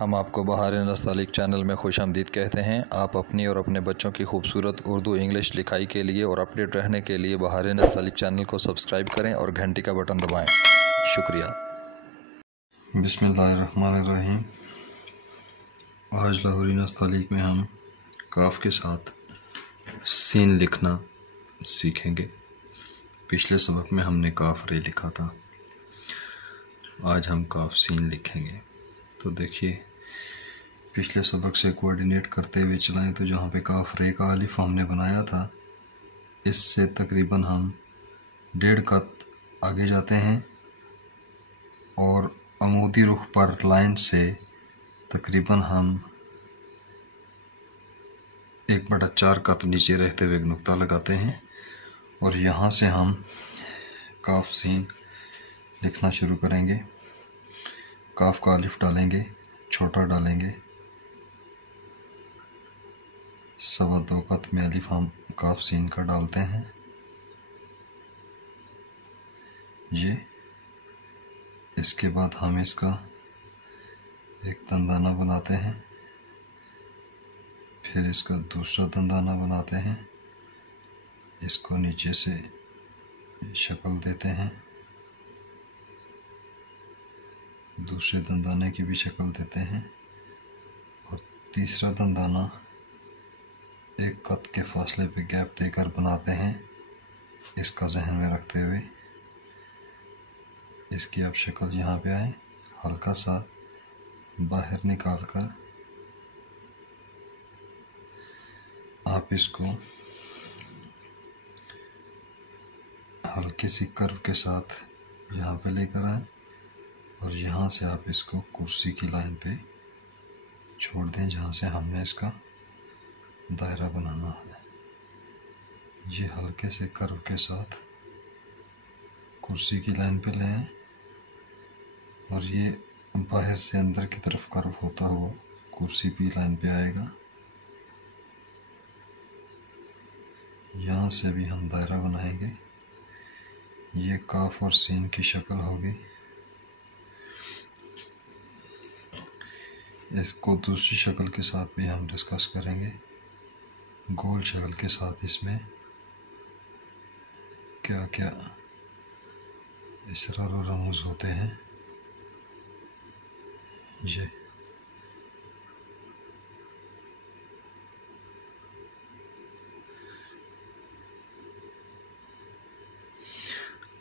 हम आपको बहार नस्तालिक चैनल में खुशामदीद कहते हैं। आप अपनी और अपने बच्चों की खूबसूरत उर्दू इंग्लिश लिखाई के लिए और अपडेट रहने के लिए बहार नस्तालिक चैनल को सब्सक्राइब करें और घंटी का बटन दबाएं। शुक्रिया। बिस्मिल्लाहिर्रहमानिर्रहीम। आज लाहौरी नस्तालिक में हम काफ के साथ सीन लिखना सीखेंगे। पिछले सबक में हमने काफ रे लिखा था, आज हम काफ सीन लिखेंगे। तो देखिए, पिछले सबक से कोऑर्डिनेट करते हुए चलाएं तो जहाँ पे काफ रे का अलिफ हमने बनाया था, इससे तकरीबन हम 1.5 कत आगे जाते हैं और अमूदी रुख पर लाइन से तकरीबन हम 1/4 कत नीचे रहते हुए एक नुक्ता लगाते हैं और यहाँ से हम काफ सीन लिखना शुरू करेंगे। काफ का अलिफ डालेंगे, छोटा डालेंगे, 2.25 कत में अलिफ हम काफ सीन का डालते हैं। ये इसके बाद हम इसका एक दंदाना बनाते हैं, फिर इसका दूसरा दंदाना बनाते हैं, इसको नीचे से शक्ल देते हैं, दूसरे दंदाने की भी शक्ल देते हैं और तीसरा दंदाना 1 कत के फासले पे गैप देकर बनाते हैं। इसका जहन में रखते हुए इसकी अब शक्ल यहाँ पे आए, हल्का सा बाहर निकाल कर आप इसको हल्की सी कर्व के साथ यहाँ पे लेकर आए और यहाँ से आप इसको कुर्सी की लाइन पे छोड़ दें जहाँ से हमने इसका दायरा बनाना है। ये हल्के से कर्व के साथ कुर्सी की लाइन पे ले आए और ये बाहर से अंदर की तरफ कर्व होता हुआ कुर्सी की लाइन पे आएगा। यहाँ से भी हम दायरा बनाएंगे। ये काफ और सीन की शक्ल होगी। इसको दूसरी शक्ल के साथ भी हम डिस्कस करेंगे। गोल शक्ल के साथ इसमें क्या क्या इसरार और रमूज होते हैं। ये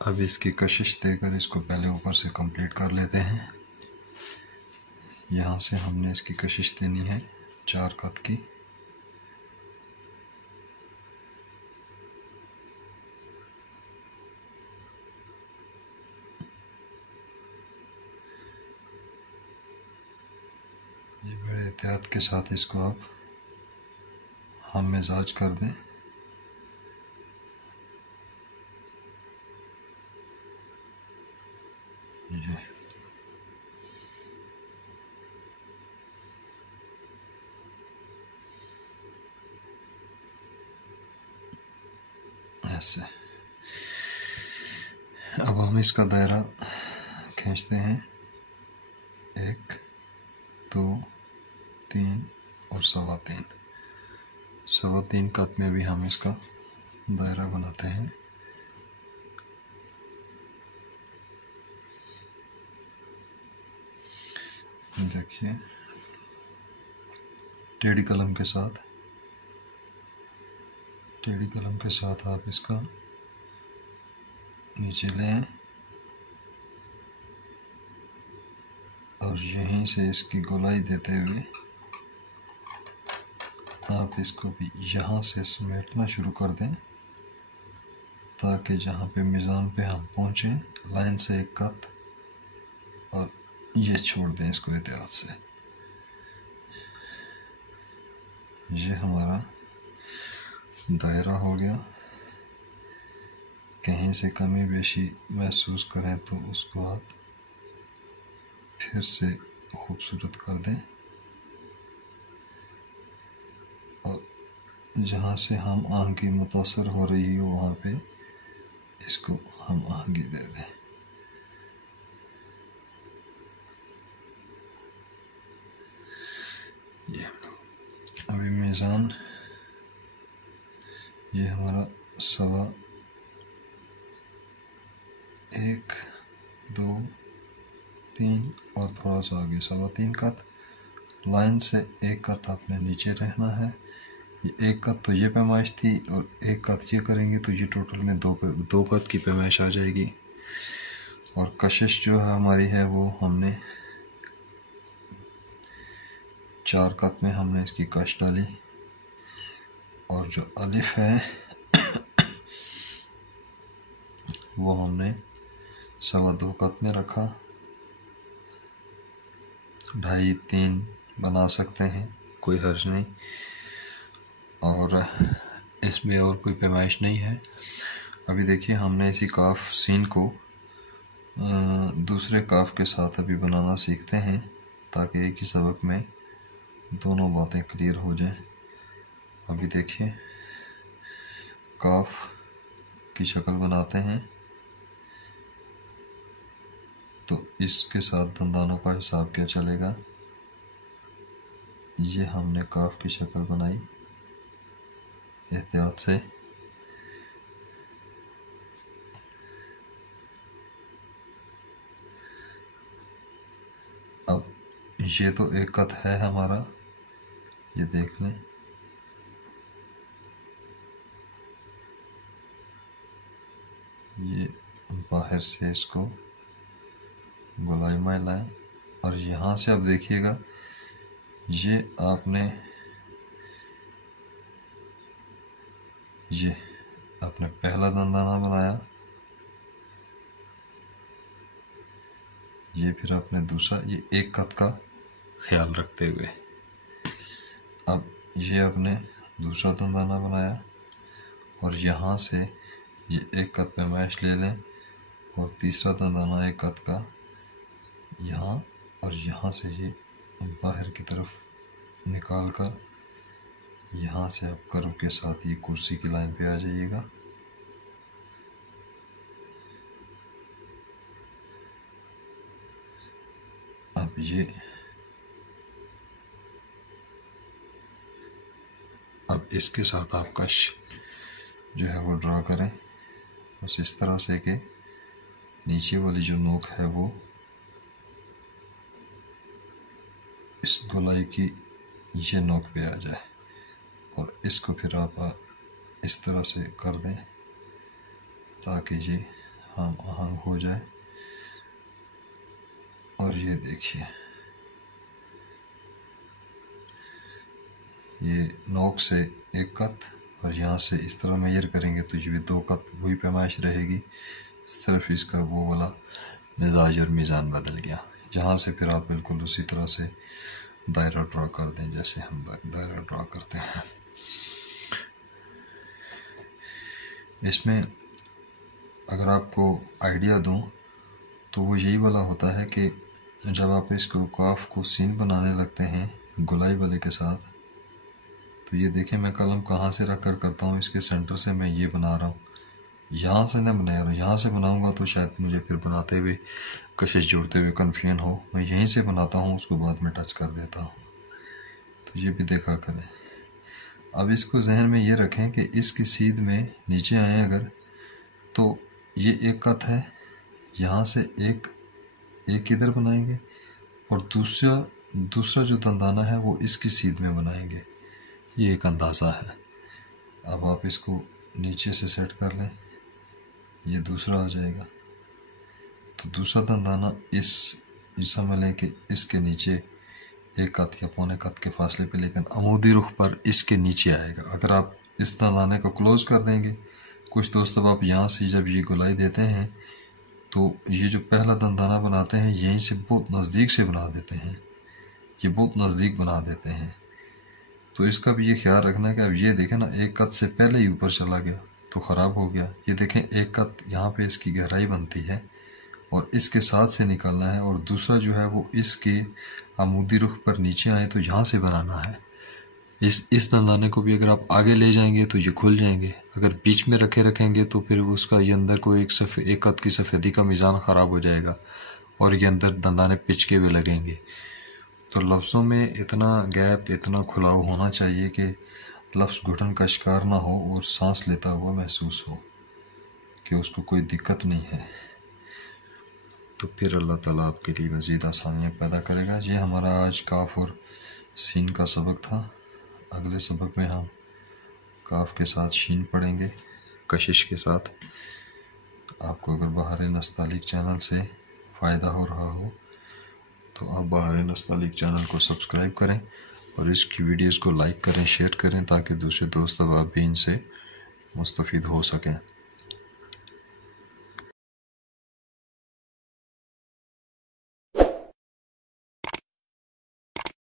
अब इसकी कशिश देकर इसको पहले ऊपर से कंप्लीट कर लेते हैं। यहाँ से हमने इसकी कशिश देनी है 4 कत की। ये बड़े एहतियात के साथ इसको अब हम मिजाज कर दें। ये ऐसे। अब हम इसका दायरा खींचते हैं, 1 2 3 और 3.25। 3.25 कत में भी हम इसका दायरा बनाते हैं। देखिए, टेढ़ी कलम के साथ आप इसका नीचे लें और यहीं से इसकी गोलाई देते हुए आप इसको भी यहाँ से समेटना शुरू कर दें ताकि जहाँ पे मिज़ान पे हम पहुँचें लाइन से 1 कत और ये छोड़ दें इसको एहतियात से। ये हमारा दायरा हो गया। कहीं से कमी बेशी महसूस करें तो उसको आप फिर से खूबसूरत कर दें और जहाँ से हम आहंगी मुतासर हो रही हो वहाँ पे इसको हम आहंगी दे दें। मीज़ान ये हमारा 1.25, 1, 2, 3 और थोड़ा सा आगे 3.25 कत। लाइन से 1 कत आपने नीचे रहना है। ये 1 कत तो ये पैमाइश थी और 1 कत ये करेंगे तो ये टोटल में 2 कत की पैमाइश आ जाएगी। और कशिश जो है हमारी है वो हमने 4 कत में हमने इसकी कश डाली। और जो अलिफ है वो हमने 2.25 कत में रखा। 2.5, 3 बना सकते हैं, कोई हर्ज नहीं। और इसमें और कोई पैमाइश नहीं है। अभी देखिए हमने इसी काफ सीन को दूसरे काफ के साथ अभी बनाना सीखते हैं ताकि एक ही सबक में दोनों बातें क्लियर हो जाएं। अभी देखिए काफ की शक्ल बनाते हैं तो इसके साथ दंदानों का हिसाब क्या चलेगा। ये हमने काफ की शक्ल बनाई एहतियात से। अब ये तो 1 कत है हमारा, ये देख लें। ये बाहर से इसको गोलाई में लाएं और यहाँ से अब देखिएगा ये आपने पहला दंदाना बनाया, ये फिर आपने दूसरा, ये 1 कत का ख्याल रखते हुए। अब ये आपने दूसरा दंदाना बनाया और यहाँ से ये 1 कत पैमाइश ले लें और तीसरा दंदाना 1 कत का यहाँ और यहाँ से ये बाहर की तरफ निकाल कर यहाँ से आप कर्व के साथ ये कुर्सी की लाइन पे आ जाइएगा। अब इसके साथ आप कश जो है वो ड्रा करें बस इस तरह से कि नीचे वाली जो नोक है वो इस गोलाई की ये नोक पे आ जाए और इसको फिर आप इस तरह से कर दें ताकि ये हम आहंग हो जाए। और ये देखिए ये नोक से 1 कत और यहाँ से इस तरह मेजर करेंगे तो ये भी 2 कत वही पैमाइश रहेगी। सिर्फ इसका वो वाला मिजाज और मीज़ान बदल गया। यहाँ से फिर आप बिल्कुल उसी तरह से दायरा ड्रा कर दें जैसे हम दायरा ड्रा करते हैं। इसमें अगर आपको आइडिया दूं तो वो यही वाला होता है कि जब आप इसको काफ को सीन बनाने लगते हैं गुलाई वाले के साथ, तो ये देखें मैं कलम कहाँ से रख कर करता हूँ, इसके सेंटर से मैं ये बना रहा हूँ, यहाँ से ना बना रहा हूँ। यहाँ से बनाऊँगा तो शायद मुझे फिर बनाते हुए कशिश जोड़ते हुए कन्फ्यूजन हो। मैं यहीं से बनाता हूँ, उसको बाद में टच कर देता हूँ। तो ये भी देखा करें। अब इसको जहन में ये रखें कि इसकी सीध में नीचे आए अगर तो ये 1 कत है, यहाँ से एक इधर बनाएंगे और दूसरा जो दंदाना है वो इसकी सीध में बनाएंगे। ये एक अंदाज़ा है। अब आप इसको नीचे से सेट कर लें, ये दूसरा आ जाएगा। तो दूसरा दंदाना इस समझ लें कि इसके नीचे 1 कत या पौने कत के फासले पे, लेकिन अमूदी रुख पर इसके नीचे आएगा। अगर आप इस दंदाने को क्लोज कर देंगे, कुछ दोस्त अब आप यहाँ से जब ये गुलाई देते हैं तो ये जो पहला दंदाना बनाते हैं यहीं से बहुत नज़दीक से बना देते हैं, ये बहुत नज़दीक बना देते हैं। तो इसका भी ये ख्याल रखना कि अब ये देखें ना 1 कत से पहले ही ऊपर चला गया तो ख़राब हो गया। ये देखें 1 कत यहाँ पे इसकी गहराई बनती है और इसके साथ से निकालना है, और दूसरा जो है वो इसके आमुदी रुख पर नीचे आए तो यहाँ से बनाना है। इस दंदाने को भी अगर आप आगे ले जाएंगे तो ये खुल जाएंगे, अगर बीच में रखेंगे तो फिर उसका ये अंदर को 1 कत की सफ़ेदी का मीज़ान ख़राब हो जाएगा और ये अंदर दंदाने पिचके हुए लगेंगे। तो लफ्ज़ों में इतना गैप, इतना खुलाव होना चाहिए कि लफ्ज़ घुटन का शिकार ना हो और सांस लेता हुआ महसूस हो कि उसको कोई दिक्कत नहीं है। तो फिर अल्लाह ताला आपके लिए मज़ीद आसानियाँ पैदा करेगा। ये हमारा आज काफ और सीन का सबक था। अगले सबक में हम काफ के साथ शीन पढ़ेंगे कशिश के साथ। आपको अगर बहार नस्तालिक चैनल से फ़ायदा हो रहा हो तो आप बहार नस्तालिक चैनल को सब्सक्राइब करें और इसकी वीडियोस को लाइक करें, शेयर करें ताकि दूसरे दोस्त अब आप भी इनसे मुस्तफ़ीद हो सकें।